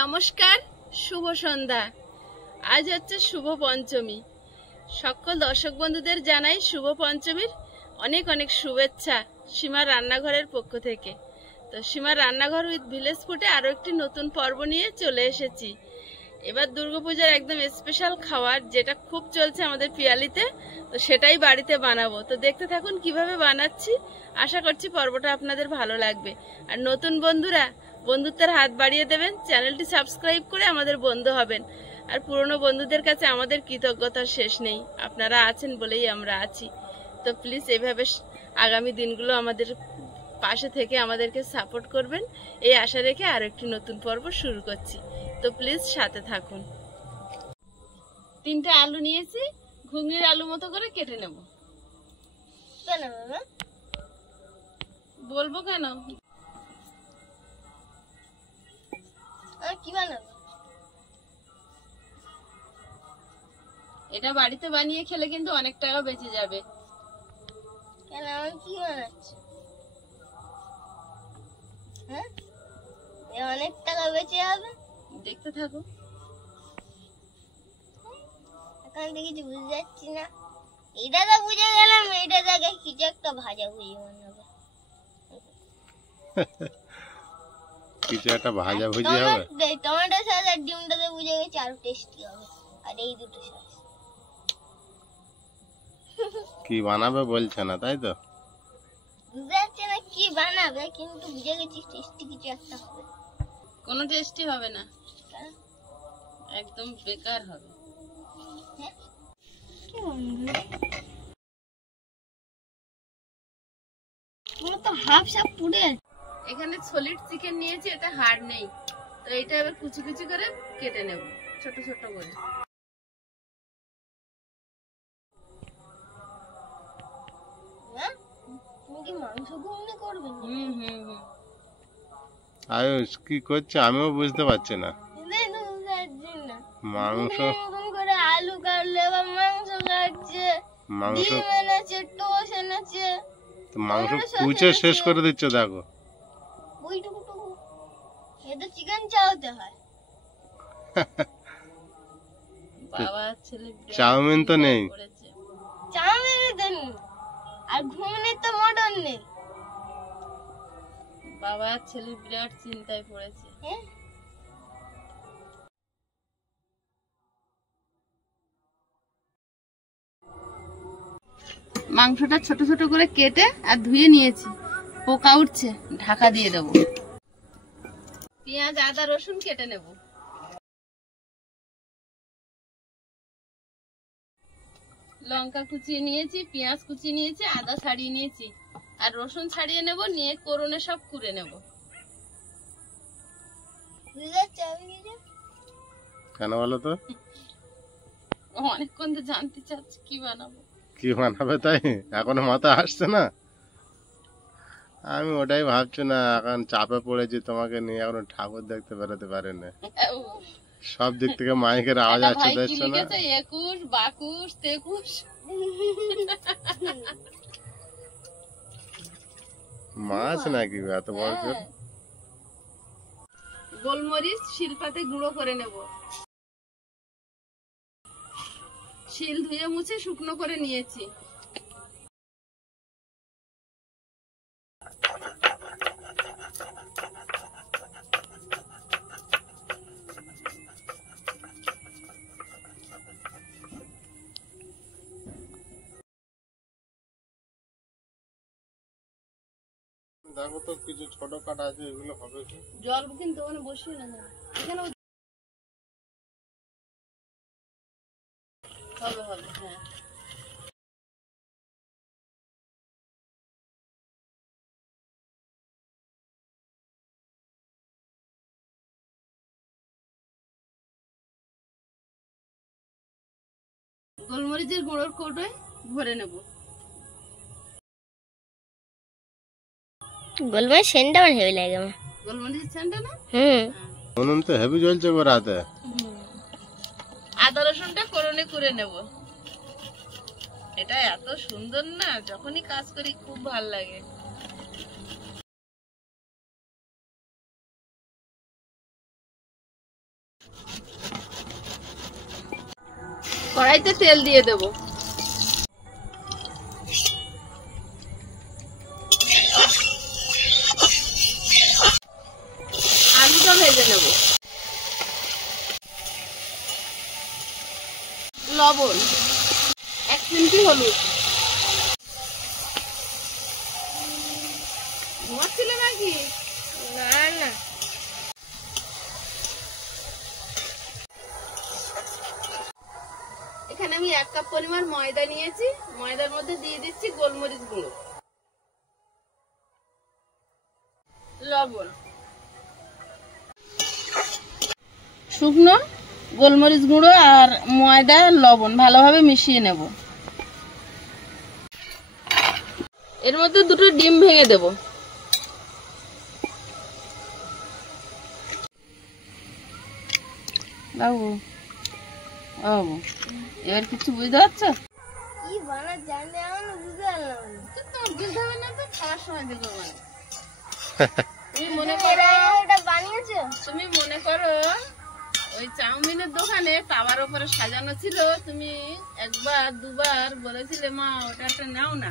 নমস্কার, শুভ সন্ধ্যা। আজ হচ্ছে শুভ পঞ্চমী। সকল দর্শক বন্ধুদের জানাই শুভ পঞ্চমীর অনেক অনেক শুভেচ্ছা সীমার রান্নাঘরের পক্ষ থেকে। তো সীমার রান্নাঘর উইথ ভিলেজ ফুডে আরও একটি নতুন পর্ব নিয়ে চলে এসেছি। এবার দুর্গাপূজার একদম স্পেশাল খাবার যেটা খুব চলছে আমাদের পিয়ালিতে, তো সেটাই বাড়িতে বানাবো। তো দেখতে থাকুন কিভাবে বানাচ্ছি। আশা করছি পর্বটা আপনাদের ভালো লাগবে। আর নতুন বন্ধুরা বন্ধুত্বের হাত বাড়িয়ে দেবেন, চ্যানেলটি সাবস্ক্রাইব করে আমাদের বন্ধু হবেন। আর পুরনো বন্ধুদের কাছে আমাদের কৃতজ্ঞতার শেষ নেই, আপনারা আছেন বলেই আমরা আছি। তো প্লিজ এইভাবে আগামী দিনগুলো আমাদের পাশে থেকে আমাদেরকে সাপোর্ট করবেন, এই আশা রেখে আর একটি নতুন পর্ব শুরু করছি। তো প্লিজ সাথে থাকুন। 3টে আলু নিয়েছি, ঘুগনির আলু মতো করে কেটে নেব। বলবো কেন, কি বানাবো? এটা বাড়িতে বানিয়ে খেলে কিন্তু অনেক টাকা বেঁচে যাবে। কেন, আমি কি বানাচ্ছি? হ্যাঁ, অনেক টাকা বেঁচে যাবে, দেখতে থাকো। এখন থেকে কিছু বুঝতে যাচ্ছি না। এটা তো বুঝে গেলাম, এটা থেকে কিছু একটা ভাজা ভুজি বানাবে। কিছু একটা ভাজা ভুজি হবে, টমেটো সস আর ডিমটাতে বুঝে গেছি আরো টেস্টি হবে। আর এই দুটো সস কি বানাবে বলছে না, তাই তো? বুঝতে যাচ্ছে না কি বানাবে, কিন্তু বুঝে গেছি টেস্টি কিছু একটা হবে। কোনো টেস্টি হবে না, একদম বেকার হবে। এখানে সলিড চিকেন নিয়েছি, এটা হাড় নেই। তো এটা এবার কুচি কুচি করে কেটে নেব, ছোট ছোট করে। মাংস ঘুগনি করবে? আয়ুষ কি করছে আমিও বুঝতে পারছি না। মাংস করে আলু কাটলে আবার মাংস কাটছে, মাংস এনেছে, টোস এনেছে। মাংস কুচে শেষ করে দিচ্ছে, দেখো। ওইটুকু এটা চিকেন চাওতে হয়। বাবা ছেলে চাউমিন তো নেই, চাউমিন দেন, আর ঘুগনি তো মটন নেই। বাবা ছেলে বিরাট চিন্তায় পড়েছে। মাংসটা ছোট ছোট করে কেটে আর ধুয়ে নিয়েছি, পোকা উঠছে, ঢাকা দিয়ে দেবো। পেঁয়াজ আদা রসুন কেটে নেব। লঙ্কা কুচিয়ে নিয়েছি, পেঁয়াজ কুচিয়ে নিয়েছি, আদা ছাড়িয়ে নিয়েছি, আর রসুন ছাড়িয়ে নেব, নিয়ে কোরনে সব কুড়ে নেব। কেন বলো তো? অনেকক্ষণ তো জানতে চাচ্ছি কি বানাবো। কি বানাবে তাই এখনো মাথায় আসছে না? আমি ওটাই ভাবছি না, এখন চাপে পড়েছি তোমাকে নিয়ে, এখনো ঠাকুর দেখতে বেরোতে পারেনি। সব দিক থেকে মাইকের আওয়াজ আসছে, দেখছো না? 21 22 23 মাছ নাকি এত বড়? গোলমরিচ শিলপাতে গুঁড়ো করে নেব। শিল ধুয়ে মুছে শুকনো করে নিয়েছি। দেখো তো কিছু ছোট কাটা আছে, এগুলো হবে কি? জল কিন্তু ওখানে বসিয়ে না, এখানে হবে হবে। হ্যাঁ, গোলমরিচের গুঁড়োর কৌটোয় ভরে নেব। গোলমরিচ সেন্টটা আমার হেভি লাগে। আমার গোলমরিচের সেন্টটা না? উনুন তো হেভি জ্বলছে গো রাতে। আদা রসুনটা কোরনে করে নেব। এটা এত সুন্দর না, যখনই কাজ করি খুব ভালো লাগে। কড়াইতে তেল দিয়ে দেব। আলুটা ভেজে নেব। লবণ, 1 চিমটি হলুদ। ঘুমাচ্ছিল নাকি? না না, এখানে আমি 1 কাপ পরিমাণ ময়দা নিয়েছি। ময়দার মধ্যে দিয়ে দিচ্ছি গোলমরিচ গুঁড়ো, লবণ, শুকনো গোলমরিচ গুঁড়ো আর ময়দা লবণ ভালোভাবে মিশিয়ে নেব। এর মধ্যে 2টো ডিম ভেঙে দেব। বাবু বাবু, এবার কিছু বুঝতে পারছো? কি বানা জানলে আমার বুঝতে পারলাম না। তোমার বুঝতে হবে না তো, খাওয়ার সময় দেখবো। মানে তুমি মনে করো, এটা বানিয়েছো? তুমি মনে করো ওই চাউমিনের দোকানে তাওয়ার উপরে সাজানো ছিল, তুমি 1-2বার বলেছিলে মা ওটা একটা নাও না।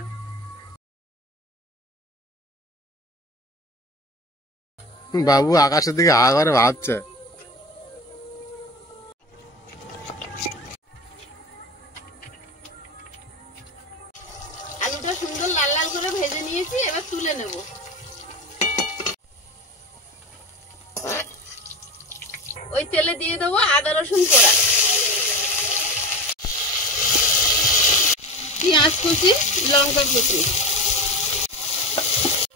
বাবু আকাশের দিকে হা করে ভাবছে। আলুটা সুন্দর লাল লাল করে ভেজে নিয়েছি, এবার তুলে নেব। ওই তেলে দিয়ে দেবো আদা রসুন কোড়া, পেঁয়াজ কুচি, লঙ্কা কুচি।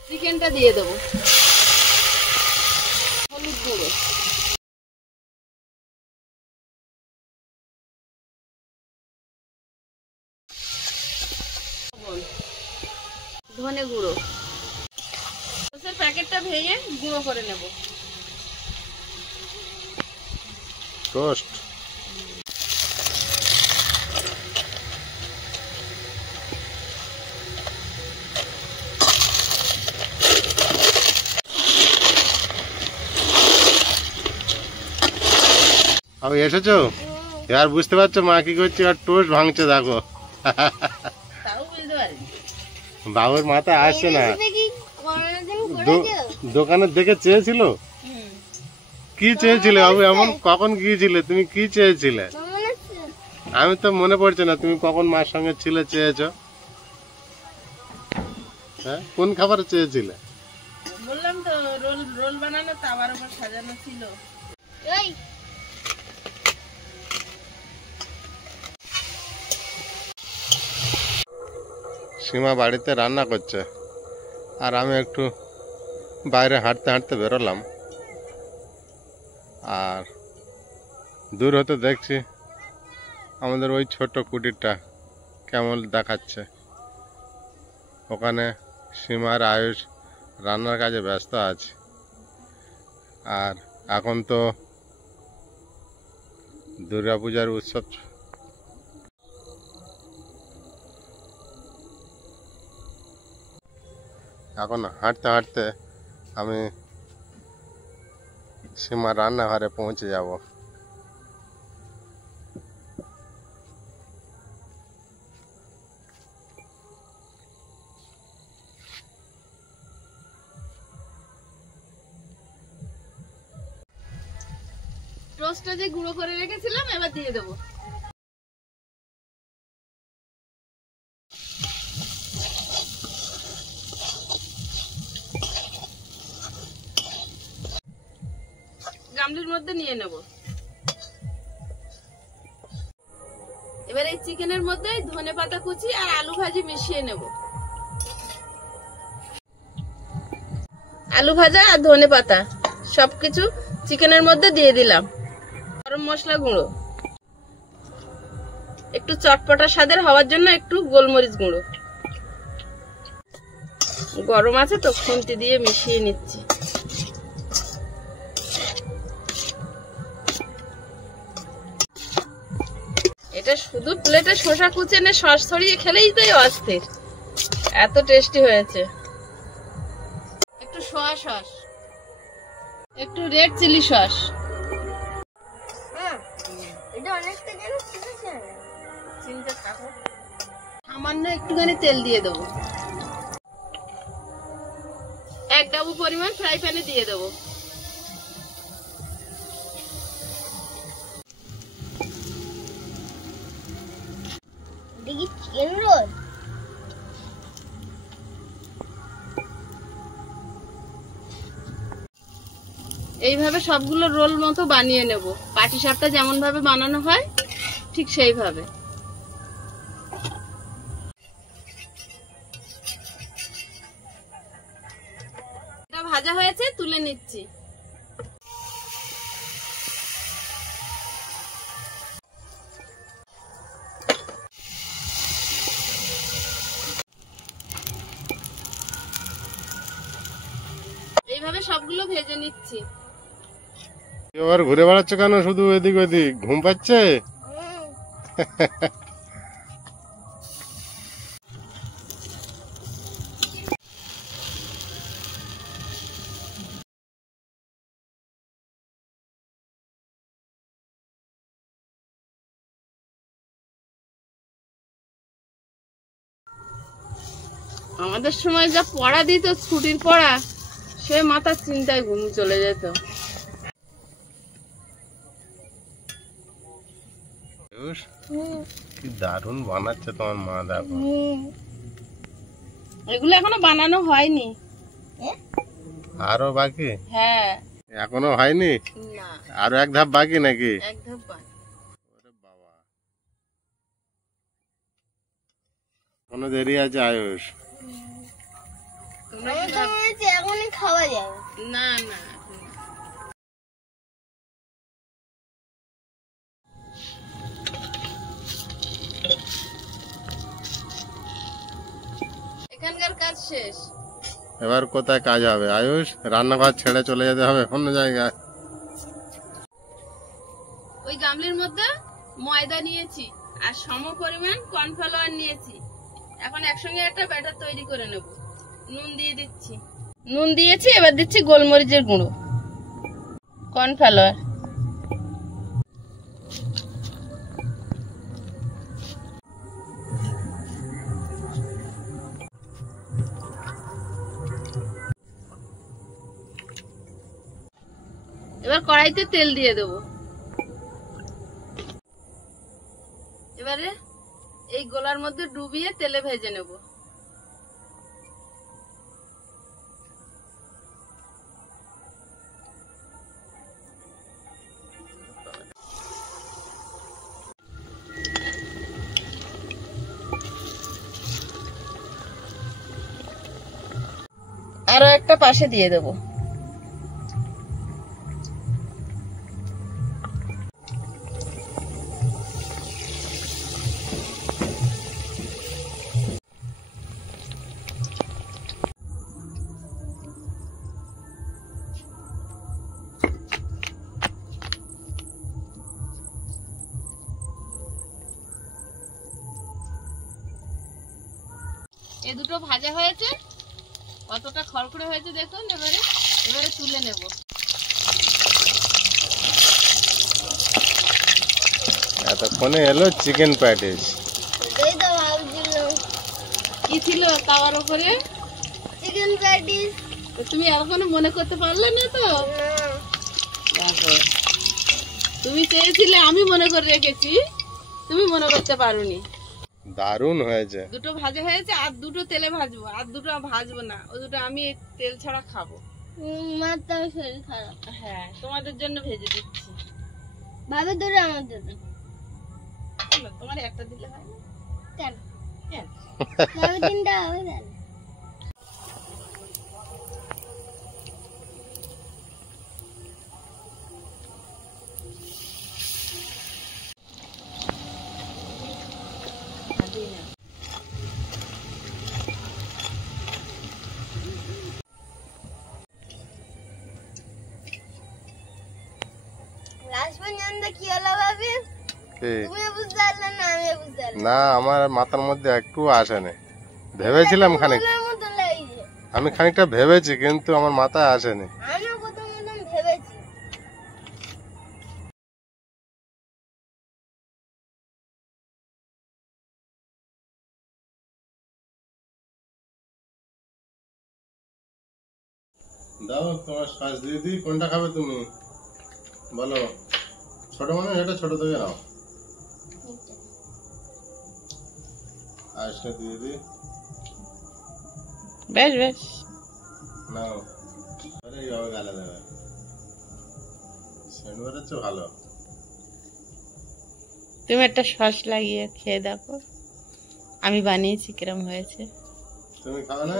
চিকেনটা দিয়ে দেবো, হলুদ গুঁড়ো, ধনে গুঁড়ো। সসের প্যাকেটটা ভেঙে গুঁড়ো করে নেব। টোস্ট, আমি এসেছো? এবার বুঝতে পারছো মা কি করছে? আর টোস্ট ভাঙছে দেখো। তাও বুঝতে পারি। বাবুর মাথায় আসছে না। এটা কি কোনোদিন করেছো? দোকানে দেখে চেয়েছিল? কি চেয়েছিলে বাবু? এমন কখন গিয়েছিলে? তুমি কি চেয়েছিলে? মনে আছে? আমি তো মনে পড়ছে না তুমি কখন মার সঙ্গে ছিলে চেয়েছো। হ্যাঁ, কোন খাবার চেয়েছিলে? বললাম তো রোল রোল বানানো তাওয়ার উপর সাজানো ছিল। এই সীমা বাড়িতে রান্না করছে আর আমি একটু বাইরে হাঁটতে হাঁটতে বেরোলাম। আর দূর হতে দেখছি আমাদের ওই ছোট্ট কুটিরটা কেমন দেখাচ্ছে। ওখানে সীমা আর আয়ুষ রান্নার কাজে ব্যস্ত আছে। আর এখন তো দুর্গাপূজার উৎসব। এখন হাঁটতে হাঁটতে আমি সীমার রান্নাঘরে পৌঁছে যাব। টোস্টটা যে গুঁড়ো করে রেখেছিলাম এবার দিয়ে দেবো। গামলির মধ্যে নিয়ে নেব। এবার এই চিকেনের মধ্যে ধনেপাতা কুচি আর আলু ভাজি মিশিয়ে নেব। আলু ভাজা আর ধনেপাতা সবকিছু চিকেনের মধ্যে দিয়ে দিলাম। গরম মশলা গুঁড়ো, একটু চটপটা স্বাদের হওয়ার জন্য একটু গোলমরিচ গুঁড়ো। গরম আছে তো খুন্তি দিয়ে মিশিয়ে নিচ্ছি। এটা শুধু প্লেটে শসা কুচে নে সস ছড়িয়ে খেলেই তো অস্থির, এত টেস্টি হয়েছে। একটু সোয়া সস, একটু রেড চিলি সস। এটা অনেকটা যেন শিখেছে। নিশ্চিন্তে থাকো। সামান্য একটুখানি তেল দিয়ে দেবো, 1 ডাবু পরিমাণ ফ্রাই প্যানে দিয়ে দেবো। দেখি চিকেন রোল। এইভাবে সবগুলো রোল মতো বানিয়ে নেব, পাটিসাপটা যেমন ভাবে বানানো হয় ঠিক সেইভাবে। এটা ভাজা হয়েছে, তুলে নিচ্ছি। এইভাবে সবগুলো ভেজে নিচ্ছি। এবার ঘুরে বেড়াচ্ছ কেন শুধু এদিক ওদিক? ঘুম পাচ্ছে? আমাদের সময় যা পড়া দিত, ছুটির পড়া, সে মাথার চিন্তায় ঘুম চলে যেত। কি দারুণ বানাচ্ছে তোমার মা, দেখো। এগুলো এখনো বানানো হয়নি। আরো বাকি? হ্যাঁ। এখনো হয়নি? না, আরো 1 ধাপ বাকি নাকি? 1 ধাপ বাকি। ওরে বাবা, এখনো দেরি আছে আয়ুষ। তোমরা আমার তো মনে হচ্ছে এখনই খাওয়া যাবে। না না, এখানকার কাজ শেষ। এবার কোথায় কাজ হবে আয়ুষ? রান্নাঘর ছেড়ে চলে যেতে হবে অন্য জায়গায়। ওই গামলির মধ্যে ময়দা নিয়েছি আর সম পরিমাণ কর্নফ্লাওয়ার নিয়েছি। এখন একসঙ্গে একটা ব্যাটার তৈরি করে নেব। নুন দিয়ে দিচ্ছি, নুন দিয়েছি, এবার দিচ্ছি গোলমরিচের গুঁড়ো, কর্নফ্লাওয়ার, এবার কড়াইতে তেল দিয়ে দেবো। এবারে এই গোলার মধ্যে ডুবিয়ে তেলে ভেজে নেব। আরো একটা পাশে দিয়ে দেবো। এ দুটো ভাজা হয়েছে, কতটা খড়খড়ে হয়েছে দেখুন। এবারে তুলে নেব। এতক্ষণে এলো চিকেন প্যাটিস। সেটাই তো ভাবছিলাম, কি ছিল তাওয়ার উপরে? Chicken patties. তো তুমি এখনো মনে করতে পারলে না তো? দেখো, তুমি চেয়েছিলে, আমি মনে করে রেখেছি, তুমি মনে করতে পারোনি। দারুণ হয়েছে। দুটো ভাজা হয়েছে, আর দুটো তেলে ভাজবো, আর দুটো ভাজবো না, ও দুটো আমি তেল ছাড়া খাবো। মার তো শরীর খারাপ। হ্যাঁ, তোমাদের জন্য ভেজে দিচ্ছি। ভাবে ধরে আমার জন্য। তোমার একটা দিলে হয় না? কেন? কেন? ভাবে 3টা হবে কেন? লাস্ট পর্যন্ত কি হলো ভাবি? তুমি বুঝতে পারলে না, আমি বুঝতে পারলাম না, আমার মাথার মধ্যে একটু আসেনি। ভেবেছিলাম খানিক, আমি খানিকটা ভেবেছি, কিন্তু আমার মাথায় আসেনি। আমি দাও তোমার সস দিয়ে দিই, কোনটা খাবে তুমি বলো? ছোট মানুষ, এটা ছোট থেকে নাও। আইসটা দিয়ে দিই, বেশ বেশ। নাও। আরে এইভাবে গালে দেবে, সেন্ট বেরোচ্ছে ভালো। তুমি একটা সস লাগিয়ে খেয়ে দেখো, আমি বানিয়েছি কিরম হয়েছে। তুমি খাবে না?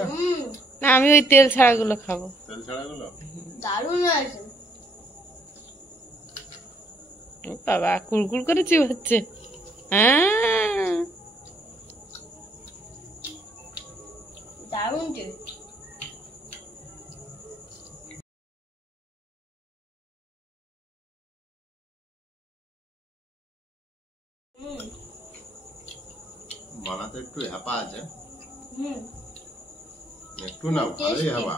না, আমি ওই তেল ছাড়াগুলো খাবো। তেল ছাড়াগুলো দারুণ হয়েছে। ও বাবা, কুড়কুড় করে চিবাচ্ছে। হ্যাঁ, দারুণ টেস্ট। বানাতে একটু হ্যাপা আছে, হুম, একটু না ভালোই হ্যাপা।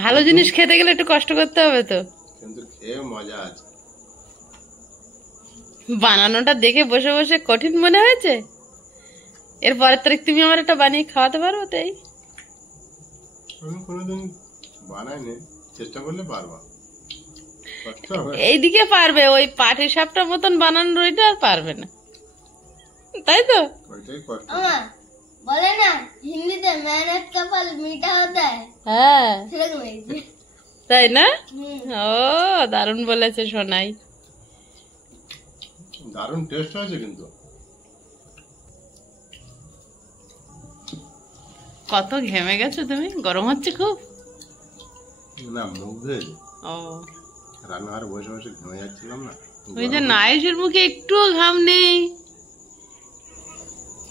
ভালো জিনিস খেতে গেলে একটু কষ্ট করতে হবে তো। কিন্তু খেয়ে মজা আছে। বানানোটা দেখে বসে বসে কঠিন মনে হয়েছে। এর পরের তারিখ তুমি আমার একটা বানিয়ে খাওয়াতে পারো তাই? আমি কোনোদিন বানাইনি, চেষ্টা করলে পারবা। কষ্ট হবে। এইদিকে পারবে, ওই পাটি সাপটার মতন বানানোর ওইটা আর পারবে না, তাই তো? ওইটাই কষ্ট। আমা বলে না হিন্দিতে মেহনত का फल मीठा होता है, হ্যাঁ, সেরকম হয়েছে। তাই না? হুম, ও দারুণ বলেছে সোনাই। দারুণ টেস্ট হয়েছে কিন্তু। কত ঘেমে গেছো তুমি, গরম হচ্ছে খুব? না, মুখ ধুয়েছে, ও, রান্নাঘরে বসে বসে ঘেমে যাচ্ছিলাম না। ওই যে নায়েশের মুখে একটুও ঘাম নেই।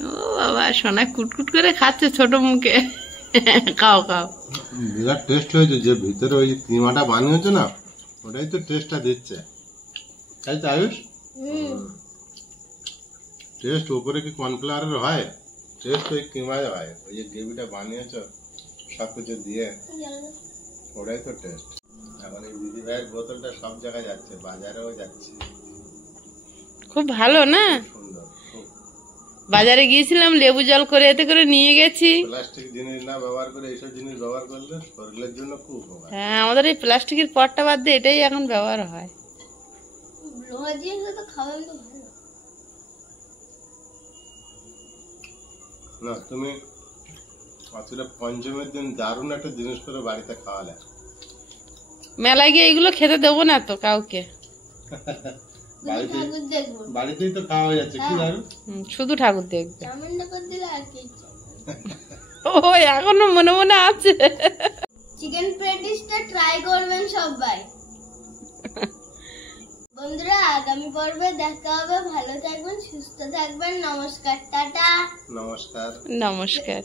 ও বাবা, সোনা কুটকুট করে খাচ্ছে ছোট মুখে। খাও খাও। বিরাট টেস্ট হয়েছে, যে ভিতরে ওই কিমাটা বানিয়েছে না, ওটাই তো টেস্টটা দিচ্ছে, তাই তো আয়ুষ? টেস্ট উপরে কি কর্নফ্লাওয়ারের হয়? টেস্ট ওই কিমায় হয়, ওই যে গ্রেভিটা বানিয়েছো সবকিছু দিয়ে, ওটাই তো টেস্ট। এখন এই দিদি ভাইয়ের বোতলটা সব জায়গায় যাচ্ছে, বাজারেও যাচ্ছে। খুব ভালো না? সুন্দর, খুব। বাজারে গিয়েছিলাম, লেবু জল করে এতে করে নিয়ে গেছি। প্লাস্টিক জিনিস না ব্যবহার করে এইসব জিনিস ব্যবহার করলে শরীরের জন্য খুব উপকার। হ্যাঁ, আমাদের এই প্লাস্টিকের পটটা বাদ দিয়ে এটাই এখন ব্যবহার হয়। লোহার জিনিস তো খাবেন তো ভালো। না, তুমি আসলে পঞ্চমের দিন দারুণ একটা জিনিস করে বাড়িতে খাওয়ালে। মেলায় গিয়ে এগুলো খেতে দেবো না তো কাউকে। বাড়িতে ঠাকুর দেখবো, বাড়িতেই তো খাওয়া হয়ে যাচ্ছে, কি দারুণ। শুধু ঠাকুর দেখবে। চাউমিনটা করে দিলে আর কি। ও এখনো মনে মনে আছে। চিকেন প্যাটিসটা ট্রাই করবেন সবাই। বন্ধুরা, আগামী পর্বে দেখা হবে। ভালো থাকবেন, সুস্থ থাকবেন। নমস্কার, টাটা। নমস্কার। নমস্কার।